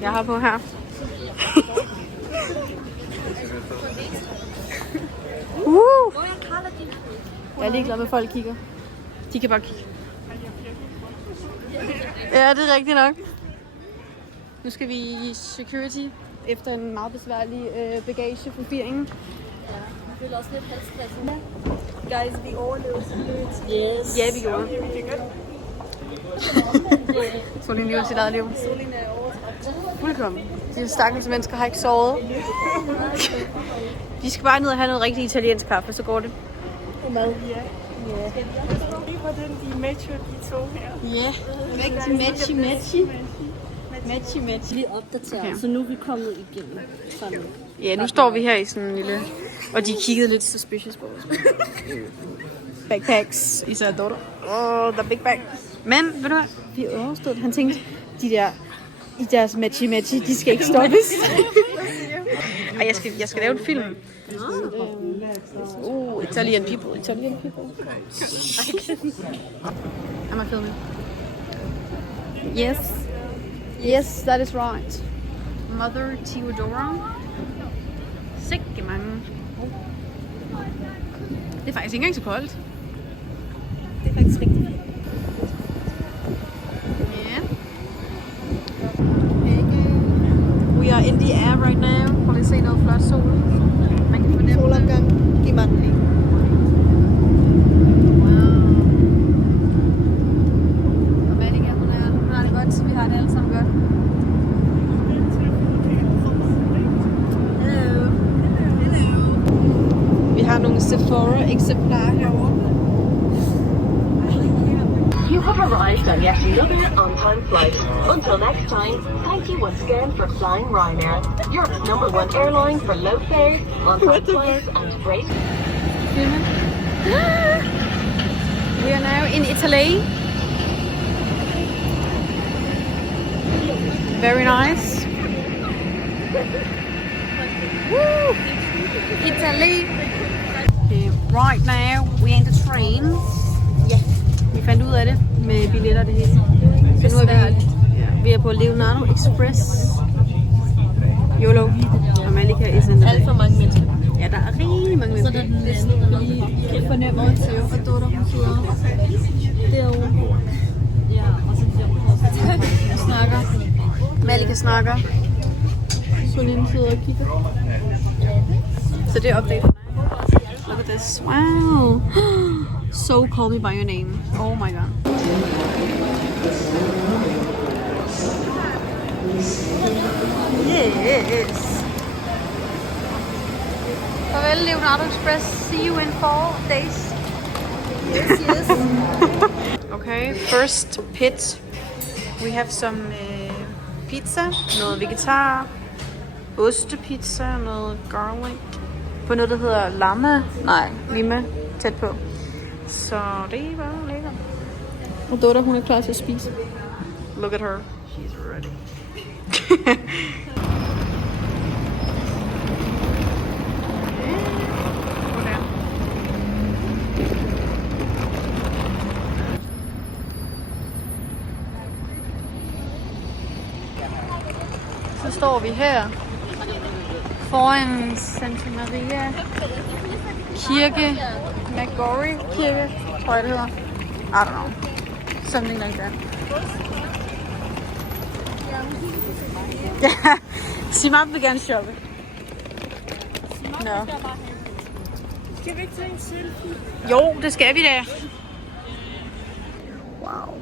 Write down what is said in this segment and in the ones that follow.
Jeg har på her. Jeg er ligeglad med, at folk kigger. De kan bare kigge. Ja, det er rigtigt nok. Nu skal vi i security efter en meget besværlig bagageforvirring. Ja, vi føler også lidt halvstresset. Guys, vi overlevede security. Yes. Ja, vi gjorde. Solin lever sit eget liv. Solin er overtræt. Velkommen. De stakkels mennesker har ikke sovet. De skal bare ned og have noget rigtig italiensk kaffe, så går det. Og mad. Ja. Hvordan de matcher de to her. Ja, rigtig matchy. Vi opdaterer, okay. Så nu er vi kommet igennem. Sådan. Ja, nu står vi her i sådan en lille... Og de kiggede lidt suspicious på os. Backpacks, især Dodo. The big bag. Men, ved du hvad? Vi overstod. Han tænkte, de der i deres matchy, de skal ikke stoppes. Ej, jeg skal lave en film. Italian people. Am I filming? Yes, that is right. Mother Theodora. Sikke mange. Det er faktisk ikke engang så koldt. Det er faktisk rigtigt. Yeah. We are in the air right now. Prøv lige at se noget flot sol. Man kan fornemme solopgang. Giv mig den lige. Vi har det alle sammen godt. Hello. Vi har nogle Sephora-eksemplarer herovre. You have arrived on yet another on-time flight. Until next time, thank you once again for flying Ryanair, Europe's #1 airline for low fares, on-time flights and great... We are now in Italy. Very nice. Woo! Italy. Okay, right now we in the train. Yeah. Vi fandt ud af det med billetter det hele. Så nu er vi er på Leonardo Express. YOLO. Og Malika is in the Alt for mange mennesker. Ja, der er rigtig mange mennesker. Så der er den anden, lige fornemmer til, og Dodo hun sidder derovre. Ja, og så der snakker. Malika snakker. Solin sidder og kigger. Så det er update for mig. Look at this. Wow. So call me by your name. Oh my god. Yes. Farvel Leonardo Express. See you in 4 days. Yes. Okay, first pit. We have some pizza, noget vegetar, ostepizza, noget garlic, på noget der hedder lima, tæt på. Så det var lækkert. Og Dodo, hun er klar til at spise. Look at her. She's ready. Så står vi her foran Santa Maria Kirke, Maggiore Kirke, tror jeg det hedder. I don't know. Something like that. Ja, Simon vil gerne shoppe. Nå. Skal vi ikke tage en selfie? Jo, det skal vi da. Wow.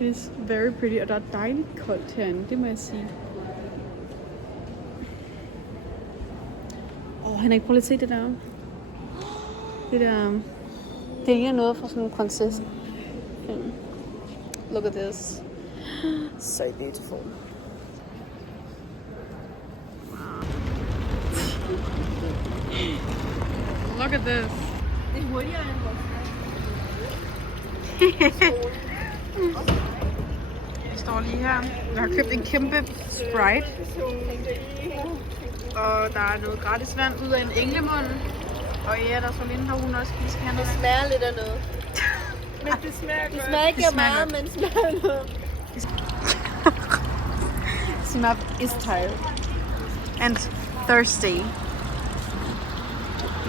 It is very pretty, og der er dejligt koldt herinde, det må jeg sige. Henrik, prøv lige at se det der. Det ligner noget fra sådan en prinsesse. Look at this. So beautiful. Wow. Look at this. Det er hurtigere end vores. Vi står lige her. Jeg har købt en kæmpe Sprite. Og der er noget gratis vand ud af en englemund. Og ja, der er så linde her, hun også lige skal have noget. Det smager lidt af noget. det smager godt. Det smager ikke Det smager meget, men smager noget. Simap is tired. And thirsty.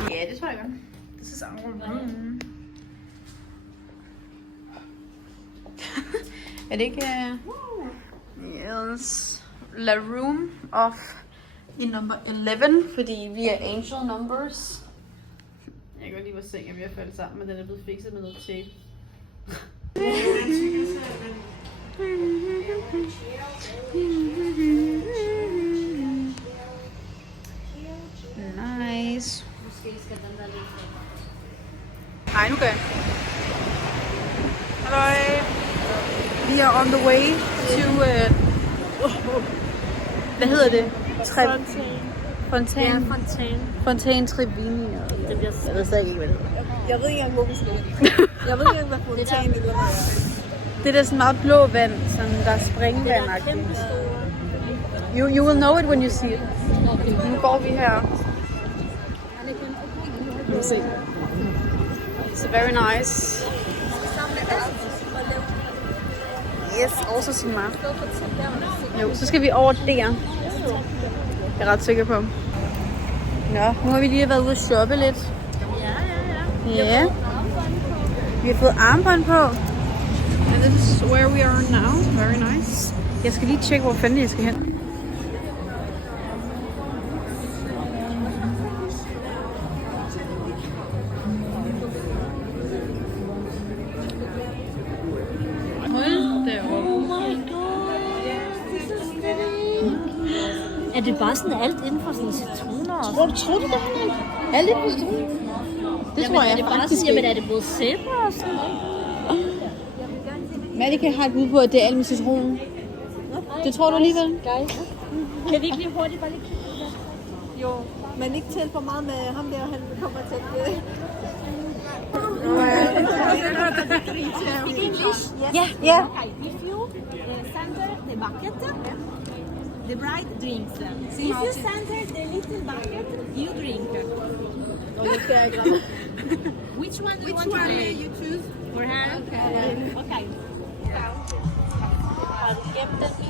Ja, det tror jeg godt. This is our room. Er det ikke... Yes. La room of... I number 11, fordi vi er angel numbers. Jeg kan godt lide, hvor sengen vi har faldet sammen, men den er blevet fikset med noget tape. Nice. Hej, nu gør jeg. Halløj. Vi er on the way to... hvad hedder det? Fontæne. Fontæne Trevini. Jeg ved slet ikke, hvad det hedder. Jeg ved ikke engang, hvor vi skal. Jeg ved ikke engang, hvad fontæne eller hvad er. Det er sådan meget blå vand, sådan der er springvand-agtigt. You will know it when you see it. Nu går vi her. Lad os se. It's very nice. Yes, også Simma. Jo, så skal vi over der. Jeg er ret sikker på. Nå, nu har vi lige været ude at shoppe lidt. Ja. Vi har fået armbånd på. And this is where we are now. Very nice. Jeg skal lige tjekke, hvor fanden jeg skal hen. Er det bare sådan alt inden for sådan citroner? Tror du det, Hanna? Alt inden for citroner? Det tror jeg faktisk ikke. Jamen er det både sæber og sådan noget? Malika har et bud på, at det er alt med citron. Det tror du alligevel? Kan vi ikke lige hurtigt bare lige kigge på det? Jo. Men ikke tælle for meget med ham der, han kommer til at... Speak English? Yeah. Yeah. Okay, if you center the bucket, the bride drinks. If you center the little bucket, you drink. Which one do you want to play? You choose. For her? Okay. Har du gemt den i?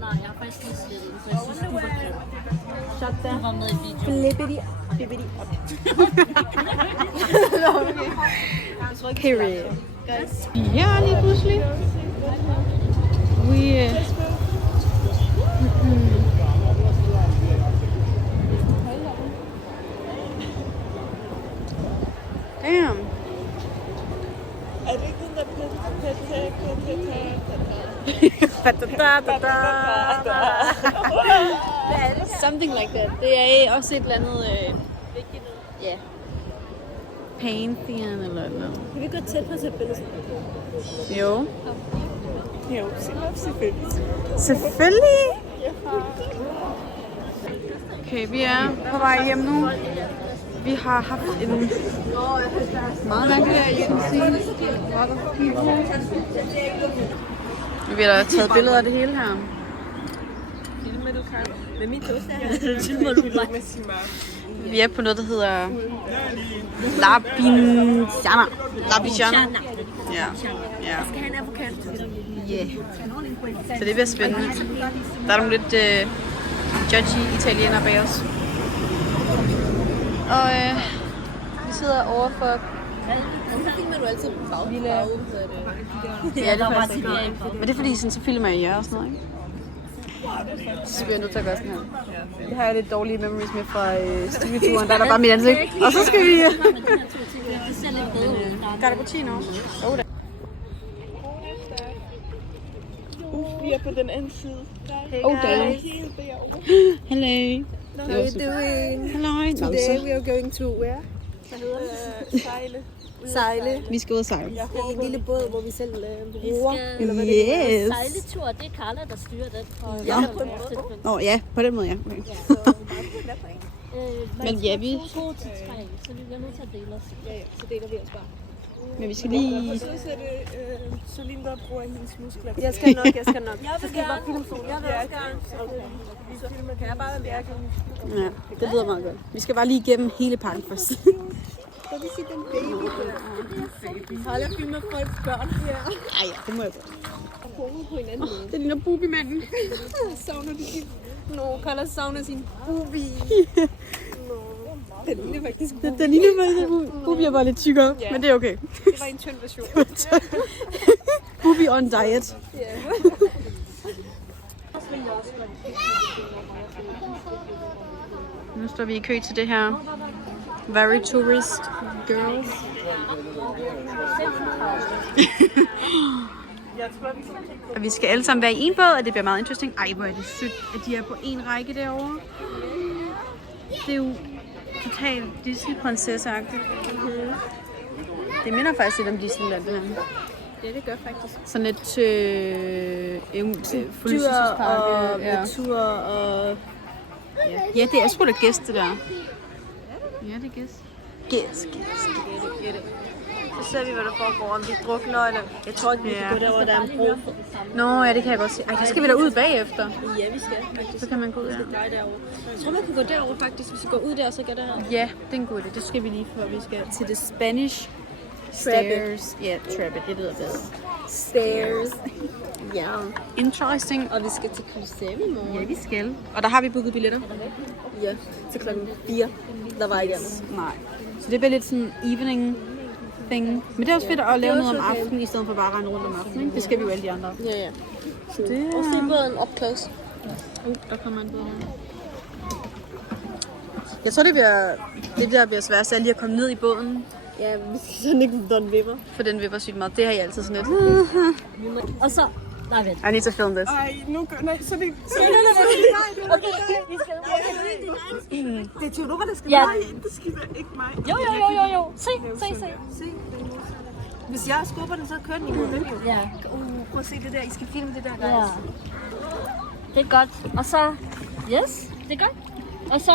Nej, jeg har faktisk lige slettet den, så jeg synes, du var købt. Shut der. Du var med i video. Flippity. Period. Ja, lige pludselig. We... Damn. Er det ikke den der Something like that. Det er også et eller andet... Ja. Pantheon eller noget. Kan vi gå tæt på til billedet? Jo. Jo, selvfølgelig. Selvfølgelig. Okay, vi er på vej hjem nu. Vi har haft en meget lang dag, jeg kan sige. Vi har da taget billeder af det hele her. Filmer du kan. Med mit ost Filmer du mig? med Simma. Vi er på noget, der hedder La Biciana. Ja. Ja. Skal have en avocado? Yeah. Så det bliver spændende. Der er nogle lidt judgy italienere bag os. Og vi sidder overfor... Så filmer du altid Lille... Ja, det er faktisk Men det er fordi, sådan, så filmer jeg jer og sådan noget, ikke? Så bliver jeg nødt til at gøre sådan her. Det har jeg lidt dårlige memories med fra studieturen. Der er der bare mit ansigt. Og så skal vi... Cappuccino. Vi er på den anden side. Okay. Hello. How are you doing? Hello. Today we are going to where? Sejle. Sejle. Vi skal ud og sejle. I en lille båd, hvor vi selv roer. Yes. Sejletur, det er Carla, der styrer den. Og Ja. Nå ja, på den måde, ja. Okay. Men ja, vi... 2 til 3, så vi bliver nødt til at dele os. Ja, så deler vi os bare. Men vi skal lige... Så er det Celine, der bruger hendes muskler. Jeg skal nok. Jeg vil gerne. Jeg vil også gerne. Kan jeg bare være med? Ja, det lyder meget godt. Vi skal bare lige igennem hele pakken først. Kan du se den baby der? Hold, jeg filmer folks børn her. Ej, ja, det må jeg godt. På en anden måde. Det ligner Bubi-manden. Savner du din... Nå, Carla savner sin bubi. Den ligner faktisk bubi. Den ligner faktisk Bubi er bare lidt tykkere, men det er okay. Det var en tynd version. Bubi on diet. Nu står vi i kø til det her Very Tourist Girls. Og vi skal alle sammen være i en båd, og det bliver meget interesting. Ej, hvor er det sødt, at de er på en række derovre. Det er jo totalt Disney-prinsesse-agtigt. Det minder faktisk lidt om Disneyland, det her. Ja, det gør faktisk. Sådan lidt forlystelsespark. Og natur og... Ja, det er sgu da gæst, det der. Ja, det er gæst. Gæst. Så ser vi, hvad der foregår, om vi drukner, eller... Jeg tror ikke, vi kan gå derover, der er en bro. Nå, ja, det kan jeg godt se. Ej, der skal vi da ud bagefter. Ja, vi skal faktisk. Så kan man gå ud, ja. Jeg tror, man kan gå derover faktisk, hvis vi går ud der, så går der her. Ja, det er en god idé. Det skal vi lige, før vi skal til The Spanish Stairs. Ja, Trappet, det lyder bedre. Stairs. Ja. Interesting. Og vi skal til Colosseum i morgen. Ja, vi skal. Og der har vi booket billetter. Ja, til klokken 4. Der var ikke andet. Nej. Så det bliver lidt sådan evening thing. Men det er også fedt at lave noget om aftenen, i stedet for bare at rende rundt om aftenen. Ikke? Det skal vi jo alle de andre. Ja, ja. Det Og se båden up close. Der kommer en båd her. Jeg tror, det bliver svært selv lige at komme ned i båden. Ja, vi skal sådan ikke den vipper. For den vipper sygt meget. Det har jeg altid sådan lidt. Og så... Nej, vent. I need to film this. Ej, nu gør... Nej, så det... Okay, vi skal... Det er teologer, der skal Ja. mig ind. Det skal være ikke mig. Jo. Se. Se. Hvis jeg skubber den, så kører den imod den jo. Ja. Prøv at se det der. I skal filme det der. Ja. Det er godt. Og så... Yes, det er godt. Og så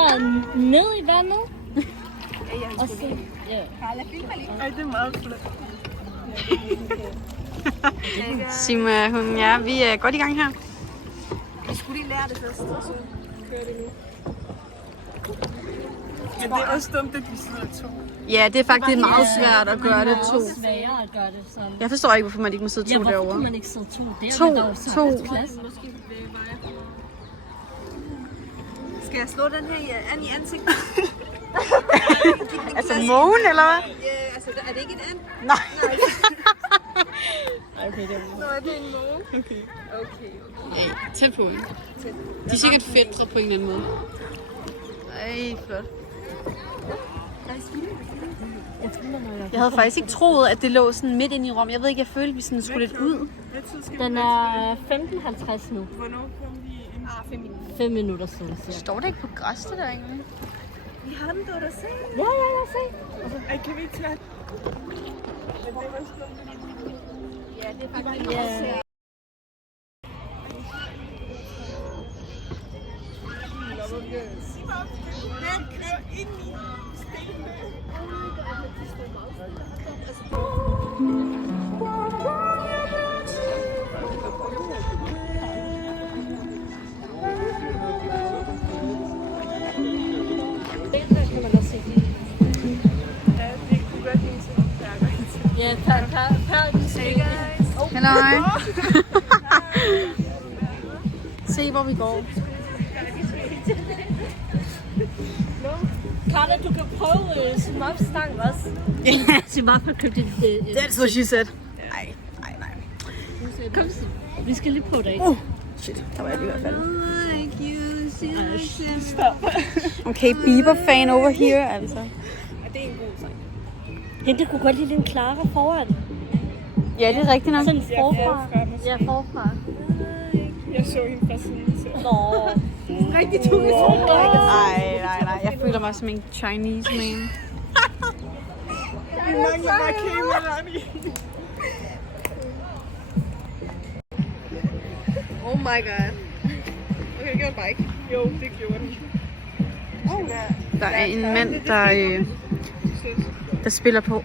ned i vandet. Og så... Ja. Ej, det er meget flot. Sima, vi er godt i gang her. Vi skulle lige lære det først, og så kører det nu. Men det er også dumt, at vi sidder to. Ja, det er faktisk meget svært at gøre det to. Det er sværere at gøre det sådan. Jeg forstår ikke, hvorfor man ikke må sidde Ja, to hvorfor kan derovre. man ikke sidde to? Det er To, jo der er jo sagtens to. plads. Skal jeg slå den her an i ansigtet? Altså mågen, eller hvad? Ja, altså er det ikke en and? Nej. Okay, det er Nå, er det en måge? Okay. Ja, tæt på. De er sikkert fætre på en eller anden måde. Ej, flot. Jeg havde faktisk ikke troet, at det lå sådan midt inde i Rom. Jeg ved ikke, jeg følte, at vi sådan skulle lidt ud. Hvad tid skal Den er 15.50 nu. Hvornår kom vi ind? 5 minutter siden. cirka. Står det ikke på græs, det der egentlig? Vi har den, der se. Ja, se. Ej, kan vi ikke tage... Men det var sådan... Ja, det er faktisk Ja. Den kører ind i stenene. Kan man også se. Ja, det kunne godt lide sådan nogle perker. Ja, per. Halløj. Se, hvor vi går. Carla, du kan prøve smopstang også. Simop har købt et... That's what she said. Nej. Kom så. Vi skal lige prøve det af. Shit, der var jeg lige i hvert fald. Stop. Okay, Bieber-fan over here, altså. Ja, det er en god sang. Hende kunne godt lide den Clara foran. Ja, det er rigtigt nok. Sådan forfra. forfra måske. Ja, forfra. Jeg så hende fra siden, så... Nå. Rigtig tunge Nej. Jeg føler mig som en Chinese man. Vi mangler bare kameraet i. Oh my god. Okay, gjorde den bare ikke. Jo, det gjorde den. Der er en mand, der spiller på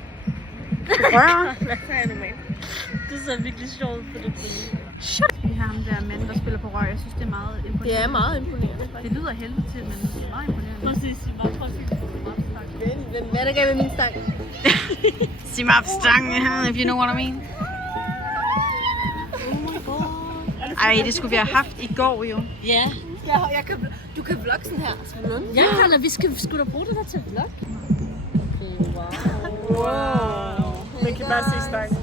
rør. Hvad er normalt? Det ser virkelig sjovt på det billede. Vi har ham der mand, der spiller på rør. Jeg synes, det er meget imponerende. Det er meget imponerende. Det lyder helvede til, men det er meget imponerende. Præcis. Hvad er der gav med min stang? Sig mig op stang, if you know what I mean. Ej, det skulle vi have haft i går jo. Ja. Du kan vlogge sådan her. Ja, Carla, vi skulle da bruge det der til vlog. Okay, wow. Man kan bare se stangen.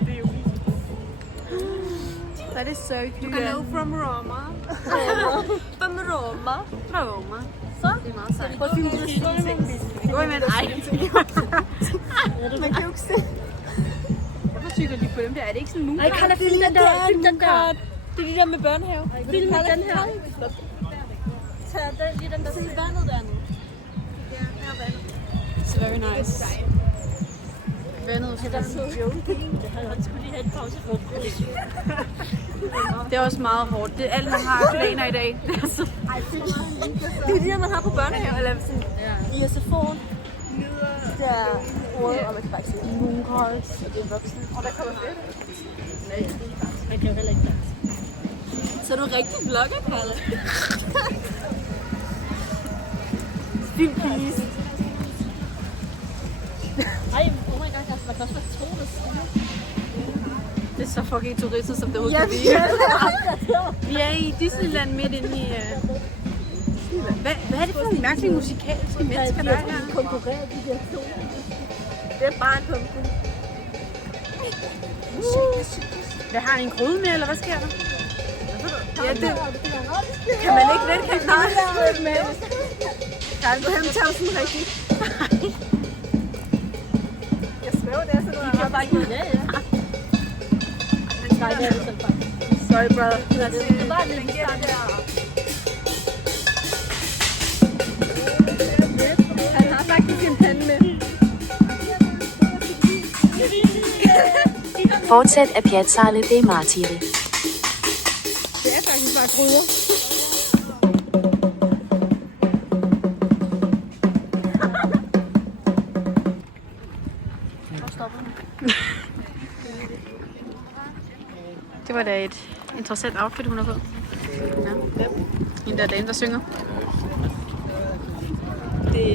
Det er jo vildt. That is so cute. You can know from Roma. From Roma. Roma. Så? Det er meget sejt. Prøv at filme det. Det går imens. Man kan jo ikke se. Hvorfor cykler de på dem der? Er det ikke sådan nogen? Ej, Carla, film den der. Film den der. Det er de der med børnehave. Film den her. Tag den, lige den der. Se vandet dernede. It's very nice. Vandet Det er så joking. Han skulle lige have en pause for Det er også meget hårdt. Det er alt, man har planer i dag. Det er så... Det er de der, man har på børnehave, eller sådan i SFO'en. Det er ordet, og man kan bare sige moon cars, og det er voksne. Og der kommer flere. Man kan jo heller ikke danse. Så er du rigtig vlogger, Carla. Film, please. Ej, oh my god, man kan også være tro, det Det er så fucking turistet, som det overhovedet kan blive. Vi er i Disneyland midt inde i... Hvad er det for nogle mærkelige musikalske mennesker, der er her? Konkurrerer de der to. Det er bare en konkurrence. Hvad har han en gryde med, eller hvad sker der? Ja, det kan man ikke vente, kan knalde med. Kan du hente tavsen rigtigt? Jeg svæver det, så du har bare ikke noget. Ja, ja. Nej, det er det selv bare. Sorry, brother. Det var lidt Han har faktisk en pande med. Fortsæt af Piazzale dei Martiri. Det er faktisk bare gryder. Det var da et interessant outfit, hun har fået. Ja. En der dame, der synger. Det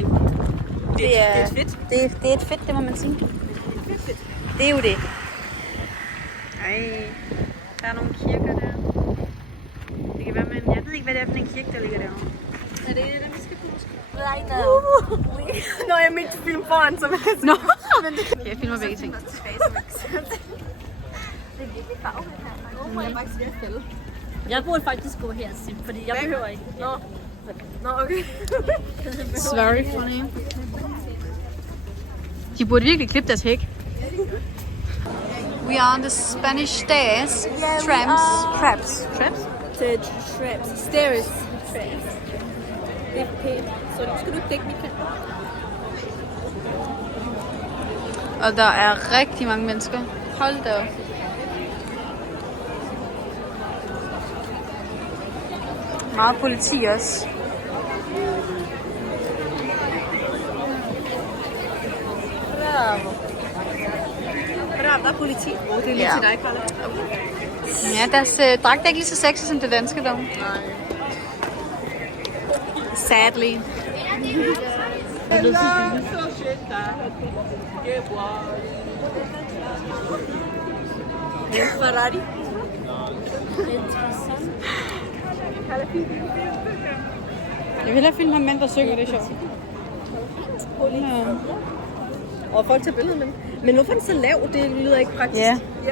er fedt. Det er et fedt, det må man sige. Det er jo det. Ej, der er nogle kirker der. Det kan være, men jeg ved ikke, hvad det er for en kirke, der ligger derovre. Er det det, vi skal på? Nej, Nå, jeg mente film foran, så man kan se. Nå, okay, jeg filmer begge ting. Det er virkelig farvet her. Nu må jeg faktisk være fælde. Jeg burde faktisk gå her, Sim, fordi jeg behøver ikke. Nå, okay. It's very funny. De burde virkelig klippe deres hæk. We are on the Spanish stairs. Trams. Traps. Traps? Traps. Stairs. Traps. Det er pænt. Så nu skal du ikke dække mit kant. Og der er rigtig mange mennesker. Hold da op. Meget politi også. Bravo. Bravo, der er politi. Det er lige til dig, Carla. Ja, deres dragt er ikke lige så sexy som det danske dog. Nej. Sadly. Ferrari. Jeg vil have filmet ham mænd, der synger, det er sjovt. Ja. Og folk tager billeder med den. Men hvorfor er den så lav? Det lyder ikke praktisk. Ja. Ja.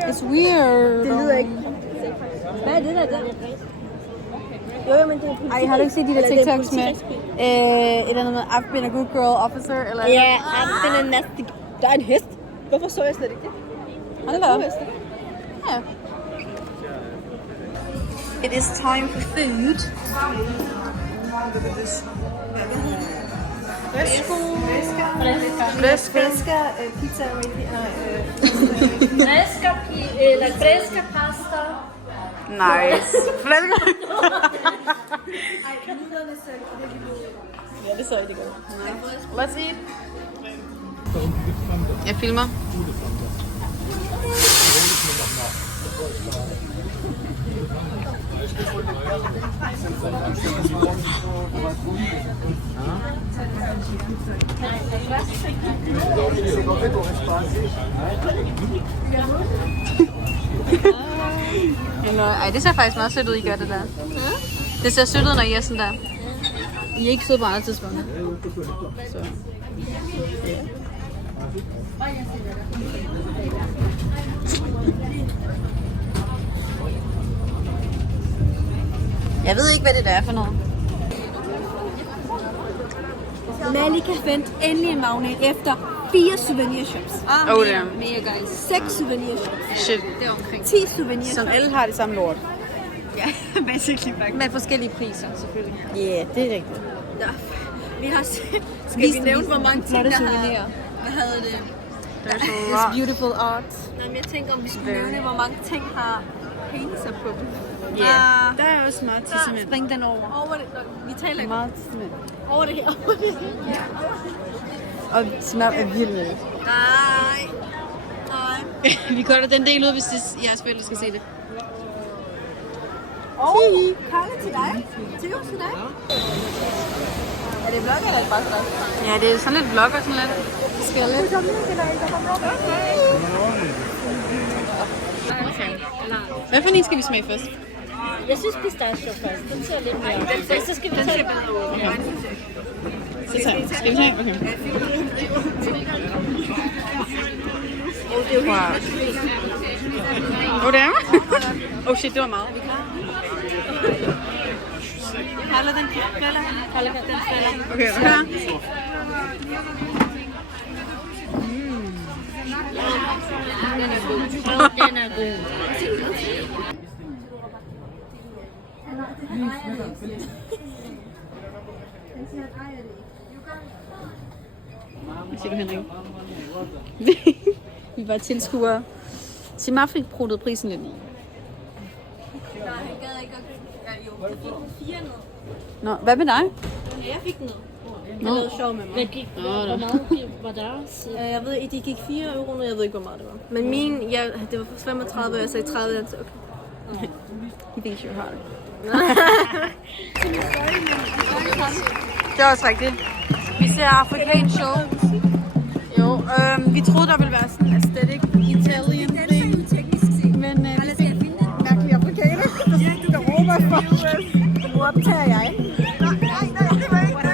It's weird. Det lyder ikke. Hvad er det der? Jo, men det er Ej, har du ikke set de der TikToks med et eller andet med I've been a good girl officer? Eller Ja, den er næsten. Der er en hest. Hvorfor så jeg slet ikke det? hold da op. Heste. Ja. It is time for food. Fresco. Fresca pizza Fresca pasta. Nice. Ja, det så rigtig godt. Let's eat. Jeg filmer. Ej, det ser faktisk meget sødt ud, I gør det der. Det ser sødt ud, når I er sådan der. I er ikke søde på andre tidspunkter. Så. Jeg ved ikke, hvad det der er for noget. Malika fandt endelig en magnet efter 4 souvenirshops. Oh, det er. Mega guys. 6 souvenirshops. Shit. Det er omkring 10 souvenirshops. Som alle har det samme lort. Ja, basically faktisk. Med forskellige priser, selvfølgelig. Ja, yeah, det er rigtigt. Ja. Vi har skal vi nævne, hvor mange ting, der har... Hvad havde det? This beautiful art. Nå, men jeg tænker, om vi skulle nævne, hvor mange ting har peniser på dem. Ja. Der er også meget tissemand. Spring den over. Over det. Vi taler ikke Meget tissemand. over det her. Over det her. Og smør er virkelig. Nej. Vi cutter den del ud, hvis jeres forældre skal se det. Og Karla til dig. Theo til dig. Er det vlogger eller bare sådan? Ja, det er sådan lidt vlogger, sådan lidt. Skal jeg lidt? Hvad for en skal vi smage først? Jeg synes pistachio først. Den ser lidt mere. Så skal vi tage... Skal vi tage? Okay. Wow. Oh, det er? Oh shit, det var meget. Karla, den falder. Karla, den falder. Okay, klar. Den er god. Hvad siger du, Henrik? Vi var tilskuere. Simar fik pruttet prisen lidt i. Nej, han gad ikke at... Jo, jeg fik den 4 ned. Nå, hvad med dig? Ja, jeg fik den ned. Han lavede sjov med mig. Hvad gik, hvor meget var der? Jeg ved ikke, de gik 4 euro, og jeg ved ikke, hvor meget det var. Men min, det var 35, og jeg sagde 30, jeg sagde okay. He thinks you're hot. Det er også rigtigt. Vi ser afrikansk show. Jo, vi troede, der ville være sådan en aesthetic Italian thing. Men vi fik en mærkelig afrikaner, der råber for. Nu optager jeg. Nej, det var ikke dem.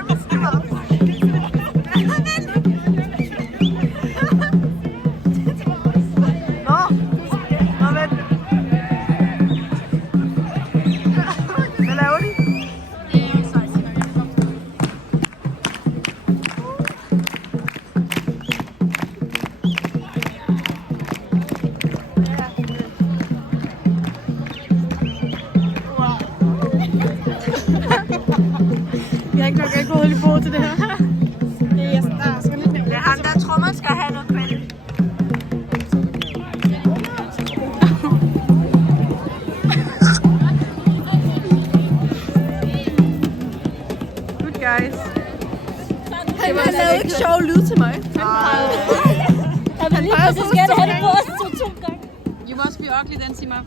Jeg har ikke nok alkohol i forhold til det her. Det er sådan lidt mere. Ja, ham der tror, man skal have noget kvæld. Good guys. Han lavede ikke sjov lyd til mig. Han lige præcis skal have det på os to gange. You must be ugly then, Simar.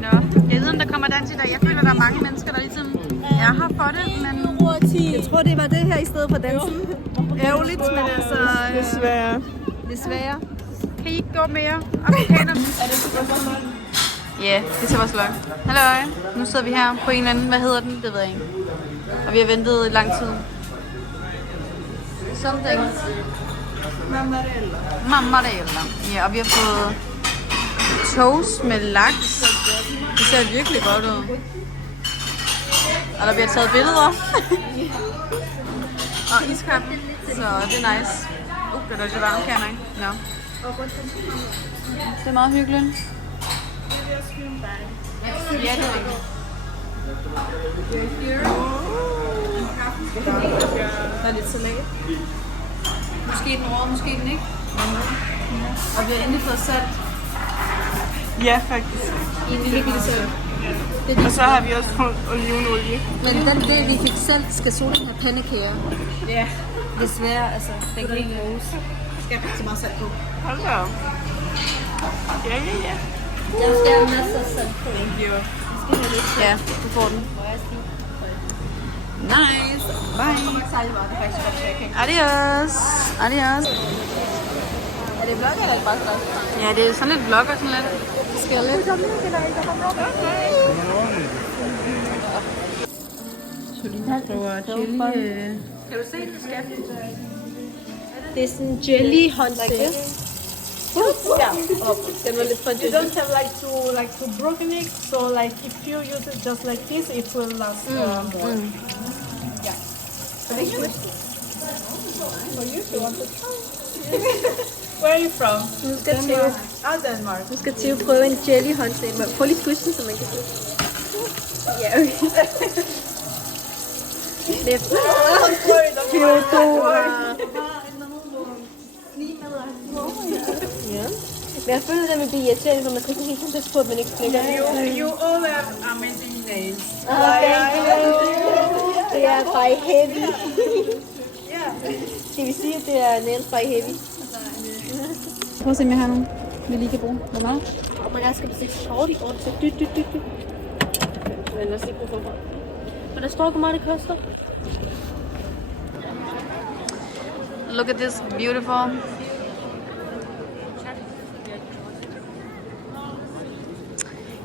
Nå, jeg ved, om der kommer dans i dag. Jeg føler, der er mange mennesker, der ligesom er her for det, men... Jeg tror, det var det her i stedet for dansen. Ærgerligt, men altså... Desværre. Kan I ikke gå mere? Afrikanerne? Ja, det ser vores løg. Hallo, nu sidder vi her på en eller anden, hvad hedder den? Det ved jeg ikke. Og vi har ventet i lang tid. Something. Mammarella. Ja, og vi har fået toast med laks. Det ser virkelig godt ud. Og der bliver taget billeder. Og iskap. Så det er nice. Det er lidt varmt, kan jeg ikke? Nå. Det er meget hyggeligt. Ja, det er rigtigt. Der er lidt salat. Måske den over, måske den ikke. Og vi har endelig fået sat Ja, faktisk. I en lille bitte sæk. Og så har vi også fået olivenolie. Men den del, vi fik selv, skal solen have pandekager. Ja. Desværre, altså, den kan ikke bruges. Skal jeg rigtig meget salt på. Hold da op. Ja. Der skal masser af salt på. Thank you. Ja, du får den. Nice. Bye. Adios. Adios. Er det vlog eller bare vlog? Ja, det er sådan lidt vlog og sådan lidt. Skal jeg lidt komme ind, eller ikke komme op? Kan du se det, skat? Det er sådan jelly håndtag. Yeah. Den var lidt for You don't have to broken it, so like if you use it just like this, it will last more. Yeah. For you, you want to try? Where are you from? Nu skal Theo, Denmark. nu skal Theo prøve en jelly håndtag. Prøv lige squishen, så man kan se. Ja, okay. Det er Theodora. Ja. Men jeg føler, at det vil blive irriterende, for man skal ikke helt passe på, at man ikke klikker. You all have amazing nails. Det er by heavy. Skal vi sige, at det er nails by heavy? Prøv at se, om jeg har nogen, vi lige kan bruge. Hvor meget? Og man skal se short i går, så dyt. Men også lige på forhold. Og der står, hvor meget det koster. Look at this beautiful.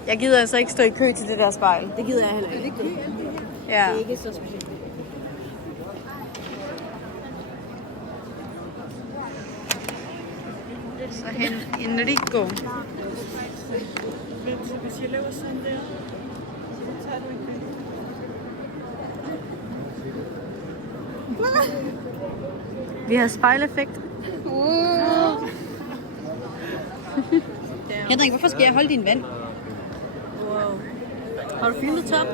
Jeg gider altså ikke stå i kø til det der spejl. Det gider jeg heller ikke. Ja. Det er ikke så specielt. Så Enrico. Hvis jeg laver sådan der, så tager du en billede. Vi har spejleffekt. Henrik, hvorfor skal jeg holde din vand? Wow. Har du filmet top?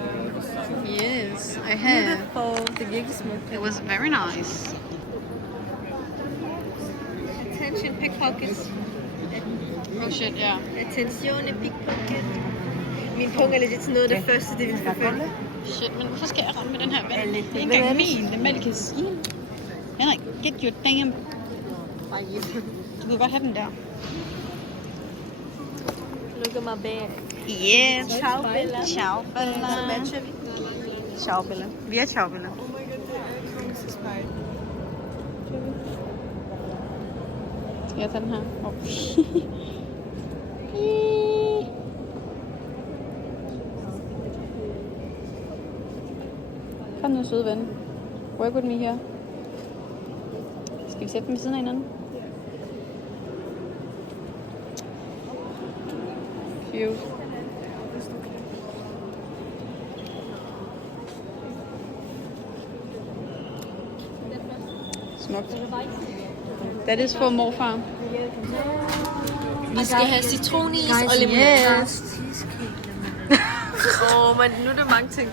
Yes, I have. Det er virkelig smukt. It was very nice. Attention pickpockets. Oh shit, yeah. Attention pickpocket. Min punkt er lidt til noget af det første, det vi skal følge. Shit, men hvorfor skal jeg ramme med den her vand? Det er ikke engang min, det er Malkes. Henrik, get your damn... Du kan godt have den der. Look at my bag. Yeah. Ciao, Bella. Ciao, Bella. Så matcher vi. Ciao, Bella. Vi er ciao, Bella. Skal jeg tage den her? Oh. Kom nu, søde ven. Work with me her. Skal vi sætte dem ved siden af hinanden? Cute. Smukt. That is for morfar. Vi skal have citronis og lemon. Yes. Men nu er det mange ting.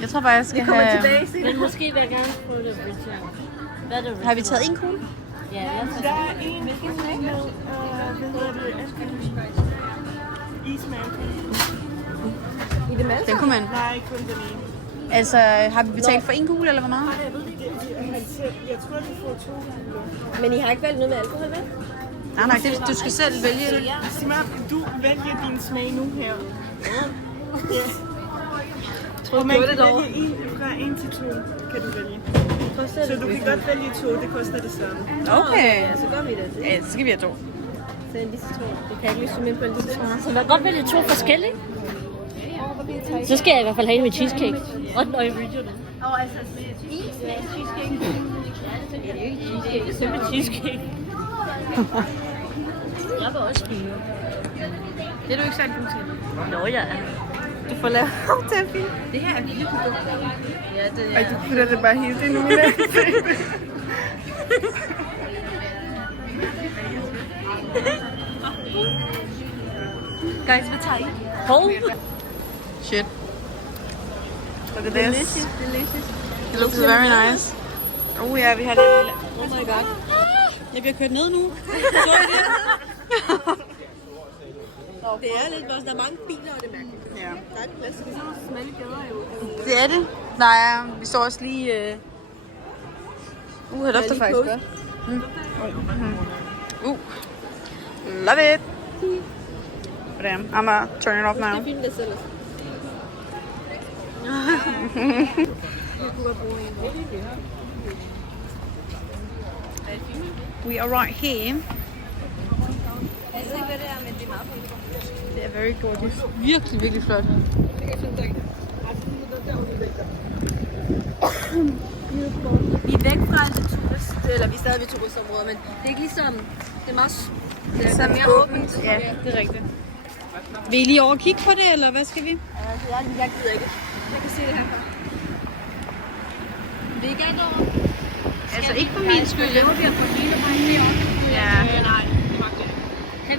Jeg tror bare, jeg skal have... Men måske vil jeg gerne prøve det original. Hvad er det original? Har vi taget en kugle? Ja, jeg Der er en med, hvad hedder det, ismærke. I det masser? Den kunne man. Nej, kun den ene. Altså, har vi betalt for en kugle, eller hvor meget? Jeg tror, vi får 2 kugler. Men I har ikke valgt noget med alkohol, vel? Nej, du skal selv vælge det. Simon, du vælger din smag nu her. Ja. Og man kan vælge en fra 1 til 2, kan du vælge. Så du kan godt vælge 2, det koster det samme. Okay. Ja, så gør vi det. Ja, så skal vi have 2. Så en lille citron. Det kan jeg ikke lige zoome ind på en lille citron. Så man kan godt vælge 2 forskellige. Så skal jeg i hvert fald have en med cheesecake. Og den original. Altså, cheesecake. Det er jo ikke cheesecake, det er simpelthen cheesecake. Jeg vil også spise. Det er du ikke særlig god til. Nå, ja. Du får lavet til at filme. Det her er virkelig godt. Ja, det er... Ej, du putter det bare helt ind i min Guys, hvad tager I? Hov. Shit. Look at this. Delicious. It looks very nice. Oh ja, vi har det lille. Oh my god. Jeg bliver kørt ned nu. Så I det? Det er lidt, der er mange biler, og det er mærkeligt. Ja. Der er ikke plads til sådan nogle smalle gader jo. Det er det. Der er, vi står også lige... det dufter faktisk godt. Love it. Damn, I'm gonna turn it off now. Det er fint, det selv. We are right here. Det er very gorgeous. Virkelig, virkelig flot. Vi er væk fra det turist, eller vi er stadig ved turistområdet, men det er ikke ligesom, det er meget, det er mere åbent. Ja, det er rigtigt. Vil I lige over og kigge på det, eller hvad skal vi? Jeg gider ikke. Jeg kan se det herfra. Vil I gerne over? Altså ikke for min skyld. Jeg håber, vi har fået hele vejen derovre. Ja. Nej, det var det.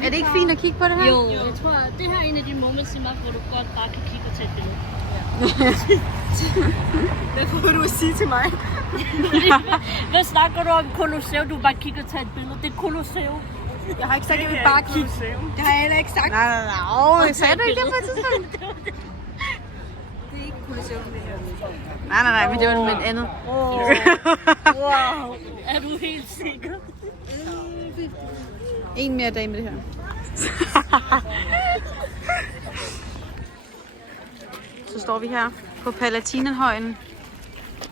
Er det ikke fint at kigge på det her? Jo, jeg tror, det her er en af de moments i mig, hvor du godt bare kan kigge og tage et billede. Hvad får du at sige til mig? Hvad snakker du om Colosseum? Du bare kigger og tager et billede. Det er Colosseum. Jeg har ikke sagt, at jeg vil bare kigge. Det har jeg heller ikke sagt. Nej. Sagde du ikke det på et tidspunkt? Det er ikke Colosseum, det her. Nej, men det var med et andet. Wow. Er du helt sikker? En mere dag med det her. Så står vi her på Palatinenhøjen.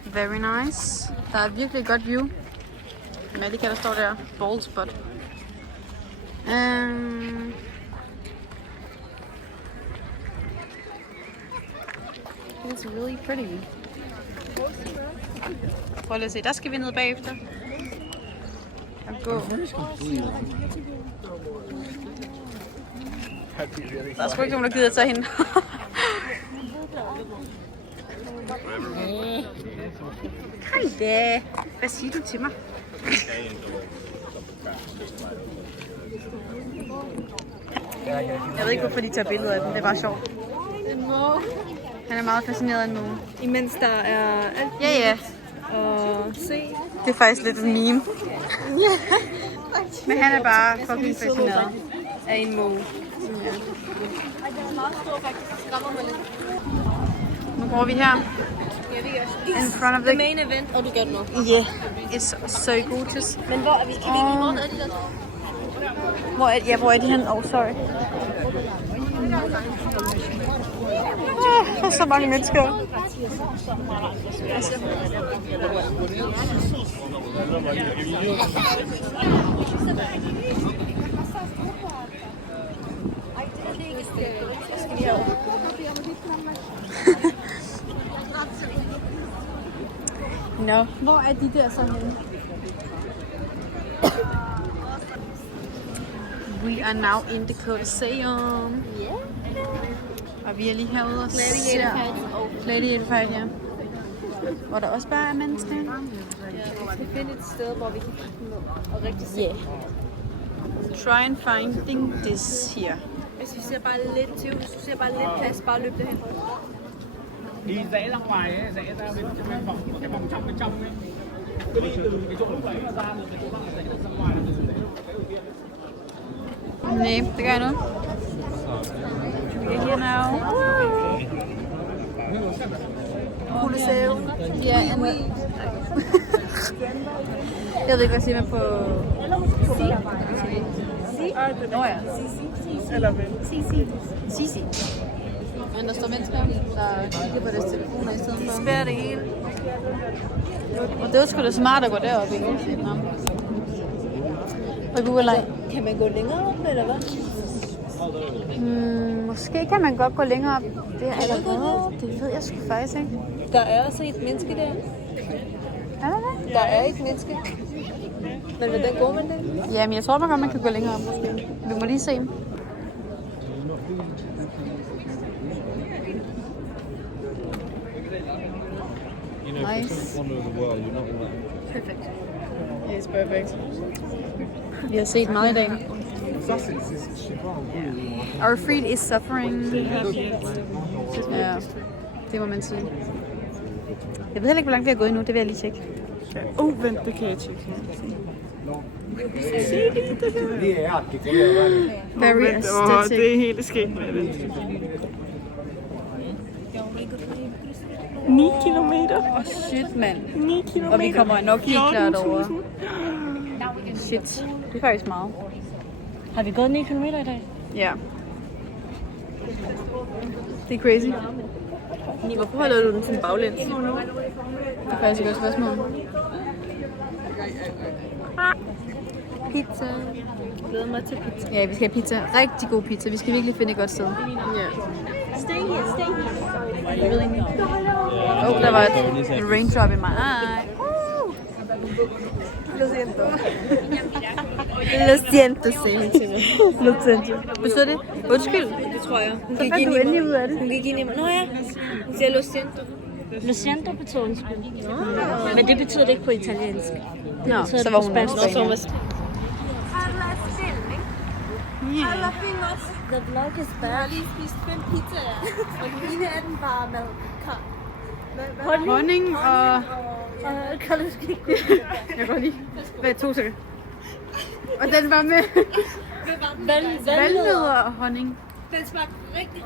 Very nice. Der er virkelig et godt view. Malika, der står der. Bald spot. It's really pretty. Prøv lige at se, der skal vi ned bagefter. Og gå. Der er sgu ikke nogen, der gider at tage hende. Hej da. Hvad siger du til mig? Jeg ved ikke, hvorfor de tager billeder af den. Det er bare sjovt. Han er meget fascineret af en måge. Imens der er alt Ja. og se. Det er faktisk lidt en meme. Men han er bare fucking fascineret af en måge. Ja. Nu går vi her. In front of the Main event, og du gør det nu. Yeah, it's so gorgeous. Men hvor er vi? Kan vi ikke hvor er de der? Hvor er de hen? Oh, sorry. Der er så mange mennesker. No. Hvor er de der så henne? We are now in the Colosseum. Yeah. Og vi er lige herude og Gladiator fight. Gladiator fight, ja. Hvor der også bare er mennesker. Ja, vi skal finde et sted, hvor vi kan kigge ned og rigtig se. Yeah. Try and finding this here. Hvis vi ser bare lidt til, hvis du ser bare lidt plads, bare løb det hen. Đi rẽ ra ngoài ấy, rẽ ra bên cái vòng trong bên trong ấy. Cứ đi từ cái chỗ lúc đấy mà ra được cái chỗ bạn rẽ ra ngoài là từ cái đầu tiên. Nej, det gør jeg nu. Vi er her now. Colosseum. Ja, jeg ved ikke, hvad siger man på... Nå ja. Eller vel? Sisi. Men der står mennesker, der kigger på deres telefoner i stedet for. De spærrer det hele. Og det var sgu da smart at gå derop, ikke? Og Google-leg. Kan man gå længere op, eller hvad? Måske kan man godt gå længere op. Det er der hvad? Det ved jeg sgu faktisk ikke. Der er også et menneske der. Er der det? Der er et menneske. Men hvordan går man det? Jamen, jeg tror nok godt, man kan gå længere op. Måske. Vi må lige se. Nice. Perfect. Yes, perfect. Vi har set meget i dag. Our fruit is suffering. Ja, det må man sige. Jeg ved heller ikke, hvor langt vi har gået endnu. Det vil jeg lige tjekke. Vent, det kan jeg tjekke. Very aesthetic. Det er helt skægt med det. 9 kilometer. Shit, mand. 9 kilometer. Og vi kommer nok helt klart over. 14.000. Shit. Det er faktisk meget. Har vi gået 9 km i dag? Ja. Det er crazy. Hvorfor holder du den sådan baglæns? Det er faktisk et godt spørgsmål. Pizza. Glæder mig til pizza. Ja, vi skal have pizza. Rigtig god pizza. Vi skal virkelig finde et godt sted. Ja. Stay here, stay here. Der var et raindrop i mig. Lo siento. Lo siento, sagde hun til mig. Lo siento. Betyder det? Undskyld. Det tror jeg. Hun Så fandt du endelig ud af det. Hun gik ind i mig. Nå ja. Hun siger lo siento. Lo siento betyder undskyld. Men det betyder det ikke på italiensk. Nå, betyder så det var på hun spansk. også Så Spanier. var The vlog is Jeg har back. lige spist 5 pizzaer. Og den ene af dem var med Honning og... Koldeskik. Jeg går lige. Hvad, 2 sekunder. Og den var med valnødder og honning. Den smagte rigtig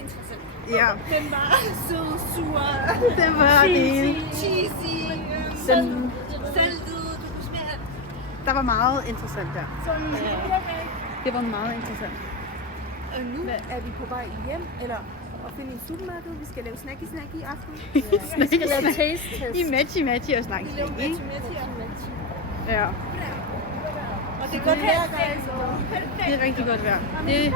interessant. Ja, Den var sød, sur, den var det. cheesy, Den, saltet. Du kunne smage alt. der var meget interessant der. Det var meget interessant. Og nu er vi på vej hjem, eller at finde en supermarked. Vi skal lave snacky i aften. Vi skal lave taste test. I matchy og snakke. Ja, Og det er godt vejr, guys. det er rigtig godt vejr. Det,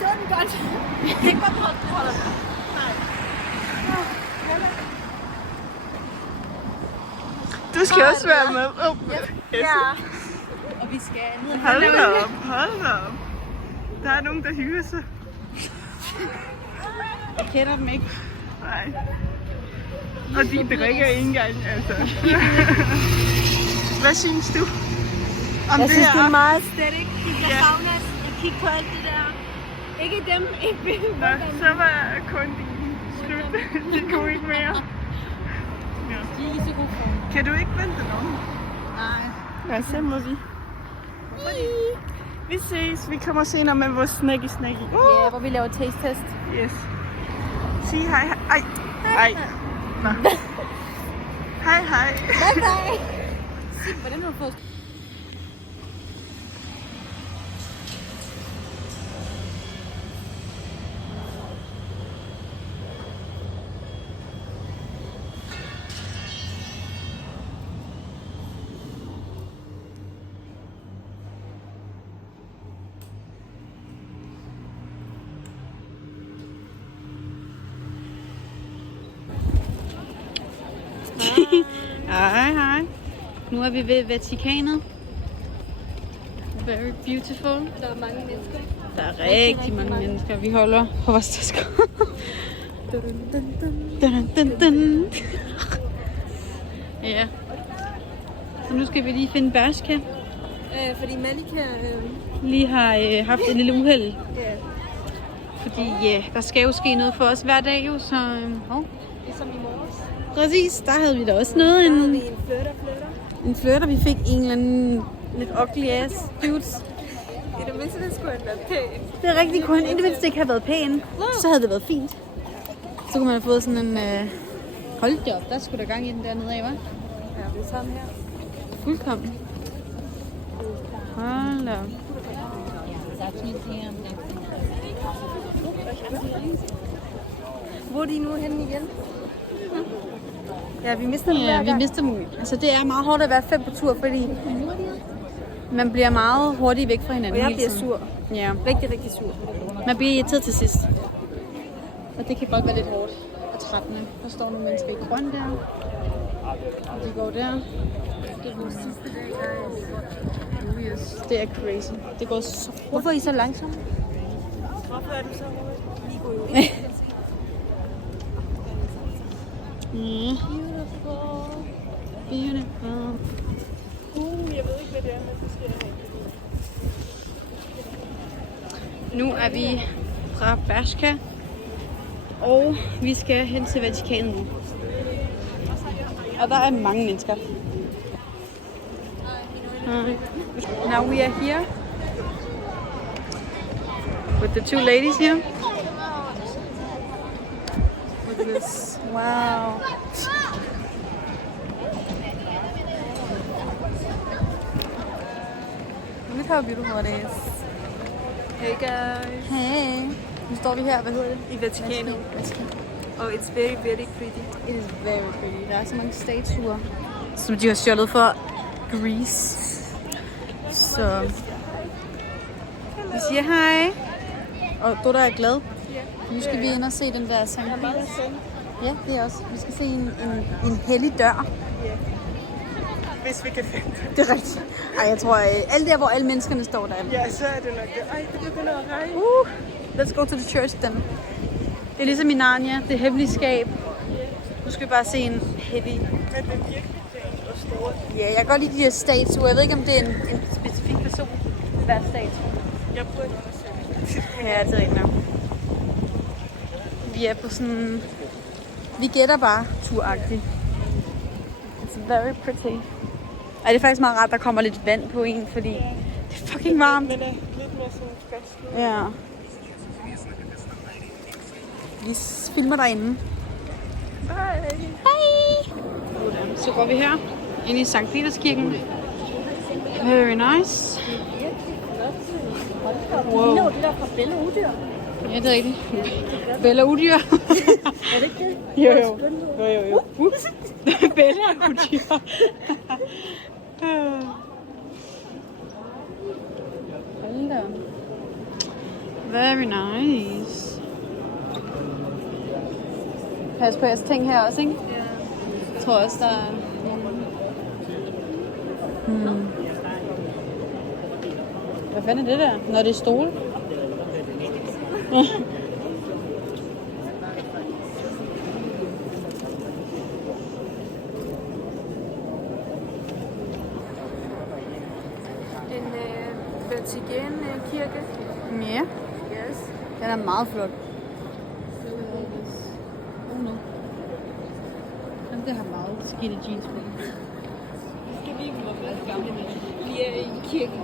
Sådan godt. Det er ikke bare du holder dig. Du skal også være med. Ja. og vi skal ned og Hold da op, hold da op. Der er nogen, der hygger sig. Jeg kender dem ikke. Nej. Og de drikker ikke engang, altså. Hvad synes du om Jeg det synes, her? det er meget aesthetic. De kan savne at kigge på alt det der. Ikke dem, ikke dem. Nå, så var kun slut. De kunne ikke mere. Ja. Kan du ikke vente nogen? Nej. Ja, så må vi. Vi ses. Vi kommer senere med vores snacky. Ja, hvor vi laver taste test. Yes. Sig hej. Ej. Hej. Nå. Hej. Hvordan har du fået... Hej. Nu er vi ved Vatikanet. Very beautiful. Der er mange mennesker. Der er rigtig mange mennesker. Vi holder på vores tasker. Dun. Ja. Så nu skal vi lige finde Bershka. Fordi Malika... Lige har haft en lille uheld. Ja. Fordi ja, der skal jo ske noget for os hver dag jo, så... Ligesom i morges. Præcis, der havde vi da også noget. Der havde vi En en flirter. flirter, vi fik en eller anden lidt ugly ass dudes. I det mindste, det skulle have været pænt. Det er rigtigt, kunne han i det mindste ikke have været pæn. Så havde det været fint. Så kunne man have fået sådan en... Hold da op, der skulle der gang i den dernede af, hva'? Ja, det er sammen her. Fuldkommen. Hold da op. Hvor er de nu henne igen? Ja, vi mister dem Ja, hver vi gang. mister dem. Altså, det er meget hårdt at være 5 på tur, fordi man bliver meget hurtigt væk fra hinanden. Og jeg hele bliver tiden. sur. Ja, Rigtig, rigtig sur. man bliver irriteret til sidst. Og det kan godt være lidt hårdt og trættende. Der står nogle mennesker i grøn der. Og de går der. Det er vores sidste dag, guys. Yes. Det er crazy. Det går så hurtigt. Hvorfor er I så langsomme? Hvorfor er du så hurtigt? Vi går jo Beautiful. Jeg ved ikke, hvad det er, men det sker ikke. Nu er vi fra Bershka, og vi skal hen til Vatikanet nu. Og der er mange mennesker. Now we are here with the two ladies here. Look at this. Wow. Look how beautiful it is. Hey guys. Hey. Nu står vi her, hvad hedder det? I Vatikanet. Oh, it's very, very pretty. It is very pretty. Der er så mange statuer, som de har stjålet for Greece. Så vi siger hej. Og Doda er glad. Nu skal vi ind og se den der Sankt Peters. Ja, det er også. Vi skal se en hellig dør. Hvis vi kan finde det. Det er rigtigt. Ej, jeg tror, alle der, hvor alle menneskerne står der. Ja, så er det nok det. Ej, det begynder at regne. Let's go to the church then. Det er ligesom i Narnia, det hemmelige skab. Nu skal vi bare se en heavy. Men det er virkelig pænt og stort. Ja, jeg kan godt lide de her statuer. Jeg ved ikke, om det er en specifik person, hver statue. Jeg burde undersøge det. Ja, det er rigtigt nok. Vi er på sådan... Vi gætter bare turagtigt. It's very pretty. Ej, det er faktisk meget rart, der kommer lidt vand på en, fordi det er fucking varmt. Men er lidt mere sådan frisk. Ja. Vi filmer derinde. Hej! Så går vi her ind i Sankt Peterskirken. Very nice. Wow. Det der fra Bella Udyr. Ja, det er rigtigt. Bella Udyr. Er det ikke det? Jo. Bella Udyr. Hold da. Very nice. Pas på jeres ting her også, ikke? Ja. Jeg tror også, der er... Hvad fanden er det der? Når det er stole? En Vatikan-kirke. Ja. Yes. Den er meget flot. Jamen, det har meget skidte jeans på. Vi er i kirken.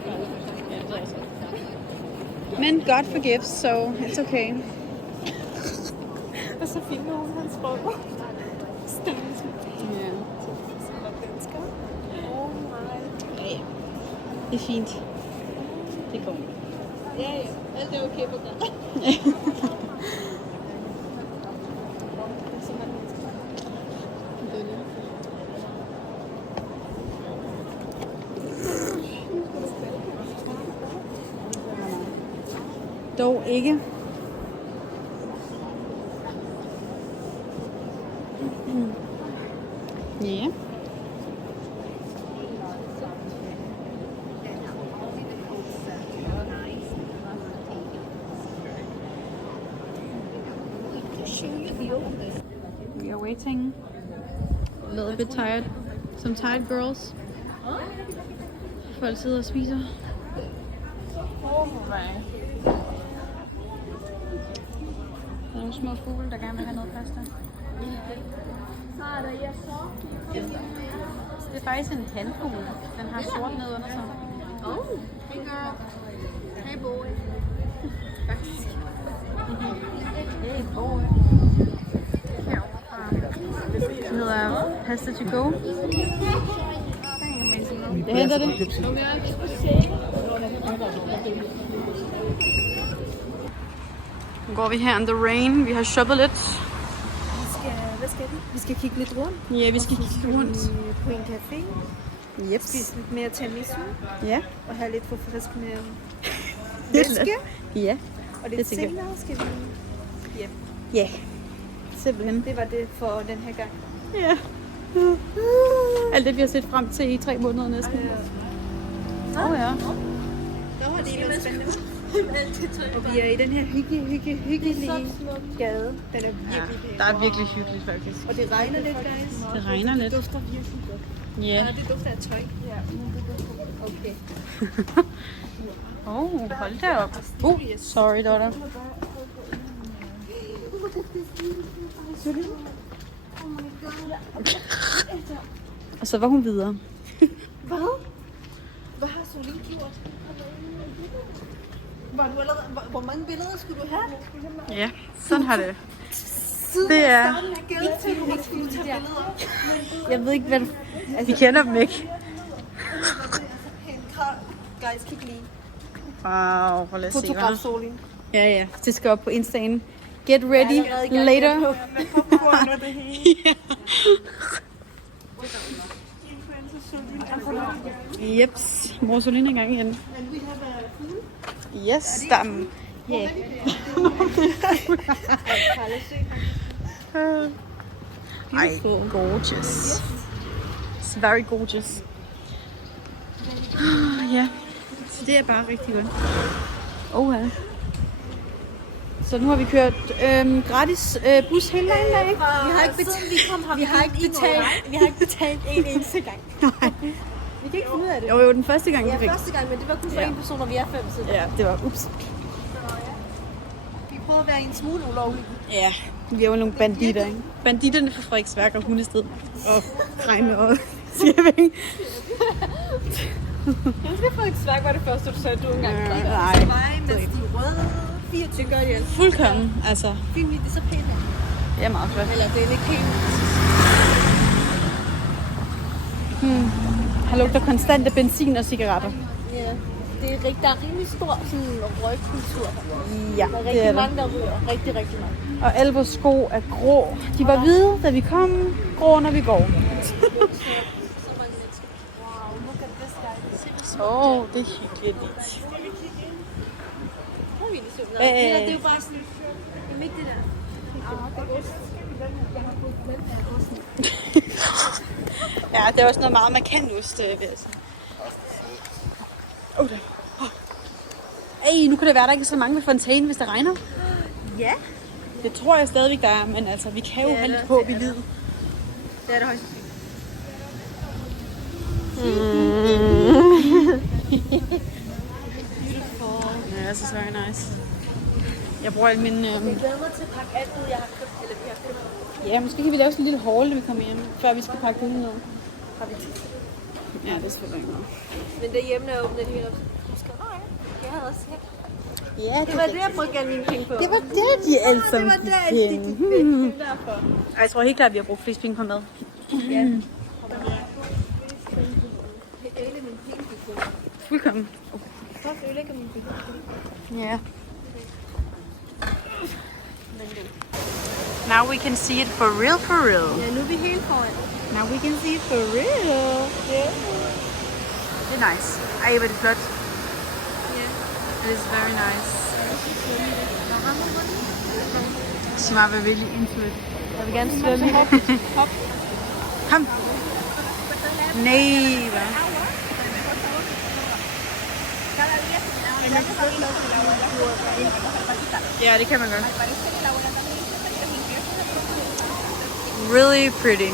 Men God forgives, so it's okay. Og så filmer hun hans røv. Ja. Oh my. Ja. Det er fint. Det går. Ja. Alt er okay på dig. Dog ikke. Ja. We are waiting. A little bit tired. Some tired girls. Folk sidder og spiser. Der er nogle små fugle, der gerne vil have noget pasta. Det er faktisk en handfugl. Den har sort ned under sig. Oh, hey girl. Hey boy. Hey boy. Det hedder Pasta to go. Jeg henter det. Nu går vi her in the rain. Vi har shoppet lidt. Hvad skal vi? Vi skal kigge lidt rundt. Ja, vi skal kigge rundt. På en café. Yep. Spise lidt mere tiramisu. Ja. Og have lidt forfriskende væske. Ja. Og Det lidt tænker jeg. senere skal vi hjem. Ja. Simpelthen. Det var det for den her gang. Ja. Alt det, vi har set frem til i 3 måneder næsten. Ja. Der var det noget spændende. Og vi er i den her hyggelige gade. Den er virkelig pæn. Der er virkelig hyggeligt faktisk. Og det regner lidt, guys. Det regner lidt. Det dufter virkelig godt. Ja. Det dufter af tøj. Ja, okay. Hold da op. Sorry, daughter. Og så var hun videre. Hvad? Hvor mange billeder skulle du have? Ja, sådan har det. Det er... Jeg ved ikke, hvad du... Vi kender dem ikke. Guys, kig lige. Wow, prøv lige at se, hva'? Fotografsolen. Ja, ja. Det skal op på Insta'en. Get ready later. Med popcorn og det hele. Jeps. Mor Soline er i gang igen. Yes, der er... Yeah. Ej, gorgeous. It's very gorgeous. Ja, så det er bare rigtig godt. Ja. Så nu har vi kørt gratis bus hele dagen i dag. Vi har ikke betalt en eneste gang. Nej. Vi kan ikke finde ud af det. Jo, den første gang, vi fik. Første gang, men det var kun for en person, og vi er 5 siden. Ja, det var ups. Vi prøver at være en smule ulovlige. Ja, vi er jo nogle banditter, ikke? Banditterne fra Frederiksværk og Hundested. Og Krejme og Skæving. Frederiksværk var det første, du sagde, du engang. Nej. Vej med de røde 24 gør det. Fuldkommen, altså. Film lige, det er så pænt. Det er meget flot. Eller det er ikke helt. Her lugter konstant af benzin og cigaretter. Ja. Det er der er rimelig stor sådan røgkultur her. Ja, Der er det rigtig er mange, der. der ryger. Rigtig mange. Og alle vores sko er grå. De var hvide, da vi kom. Grå, når vi går. Så mange mennesker. Wow, look at this guy. Det er hyggeligt. Prøv lige at se. Det er jo bare sådan. Det er ikke det der. Ja, det er også noget meget markant ost, vil jeg sige. Ej, nu kan det være, der ikke er så mange ved fontænen, hvis det regner. Ja. Det tror jeg stadigvæk, der er, men altså, vi kan jo have lidt håb i livet. Det er det højst. Ja, this is very nice. Jeg bruger alle mine... Jeg glæder mig til at pakke alt ud, jeg har købt. Eller vi har købt. Ja, måske kan vi lave sådan en lille haul, når vi kommer hjem, før vi skal pakke hunden ned. Har vi tid. Ja, det er selvfølgelig ikke noget. Men derhjemme er åbnet det hele op. Jeg havde også hæbt. Ja, Det var det, jeg brugte alle mine penge på. det var der, de alle sammen Det var der, gik de hen. gik penge derfor. Ej, jeg tror helt klart, at vi har brugt flest penge på mad. Ja. Alle mine penge gik på. Fuldkommen. Hvorfor ødelægger mine penge? Ja. Now we can see it for real, for real. Ja, nu er vi helt foran. Now we can see it for real. Ja. Det er nice. Ej, hvor er det flot. Ja. It is very nice. Simar vil virkelig into it. Jeg vil gerne svømme. Hop. Kom. Nej, hvad? Ja, det kan man godt. Really pretty.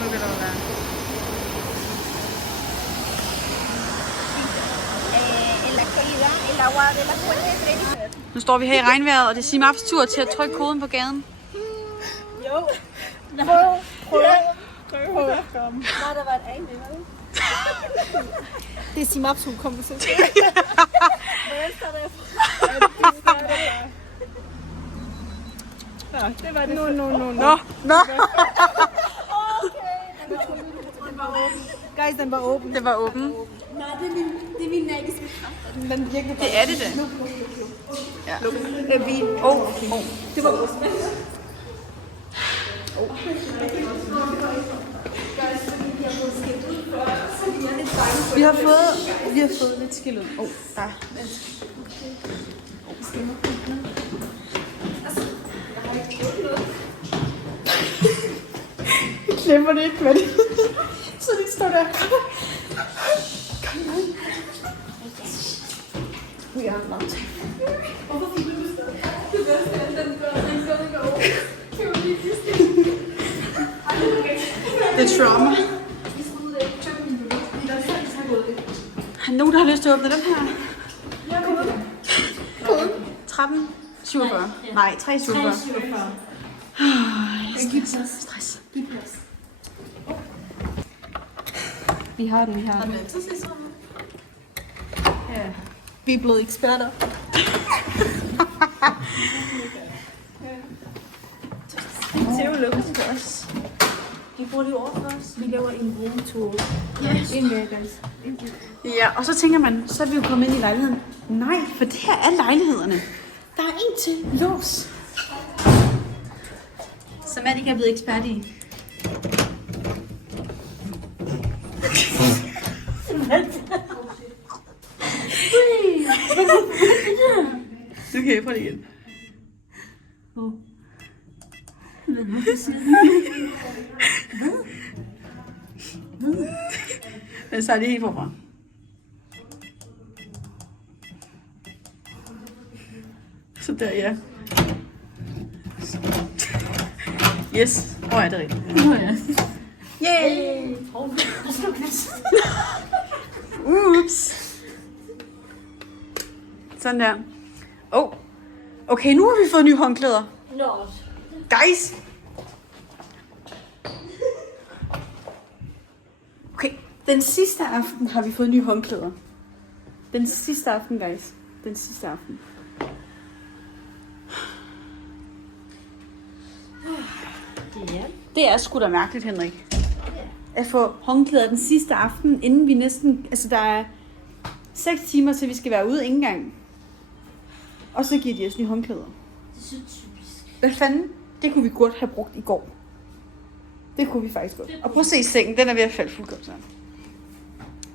Look at all that. Nu står vi her i regnvejret, og det er Simafs tur til at trykke koden på gaden. Jo. Prøv. Nå, der var et A med, hvad? Det er Simaps hukommelse. Hvordan står der? Det var det. Nå. Guys, den var åben. Det var åben. Nej, det er min magiske kraft. Den virker bare. Det er det da. Ja. Vin. Det var ost. Vi har fået lidt skilt ud. Der. Jeg glemmer det ikke, men så det står der. Kom igen. We are not. Hvorfor fik du det sted? Det bedste er, den går over. Det er trauma. Er nogen, der har lyst til at åbne dem her? Ja, koden. 13, 47. Nej, 3, 47. Jeg skal stress. Vi har det. Ja. Vi er blevet eksperter. Det er jo lukket til os. Vi bruger det over for os. Vi laver en roomtour. En dag, guys. Ja, og så tænker man, så er vi jo kommet ind i lejligheden. Nej, for det her er lejlighederne. Der er en til lås. Som er det ikke er blevet ekspert i. Okay, prøv det igen. Men så er det helt forfra. Så der, ja. Yes. Ja, det er rigtigt. Yay! Ups. Sådan der. Okay, nu har vi fået nye håndklæder. Guys! Okay, den sidste aften har vi fået nye håndklæder. Den sidste aften, guys. Den sidste aften. Det er sgu da mærkeligt, Henrik. At få håndklæder den sidste aften, inden vi næsten... Altså, der er 6 timer, til vi skal være ude ikke engang. Og så giver de os nye håndklæder. Det er så typisk. Hvad fanden? Det kunne vi godt have brugt i går. Det kunne vi faktisk godt. Og prøv at se sengen, den er ved at falde fuldkommen sammen.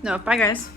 Nå, bye guys.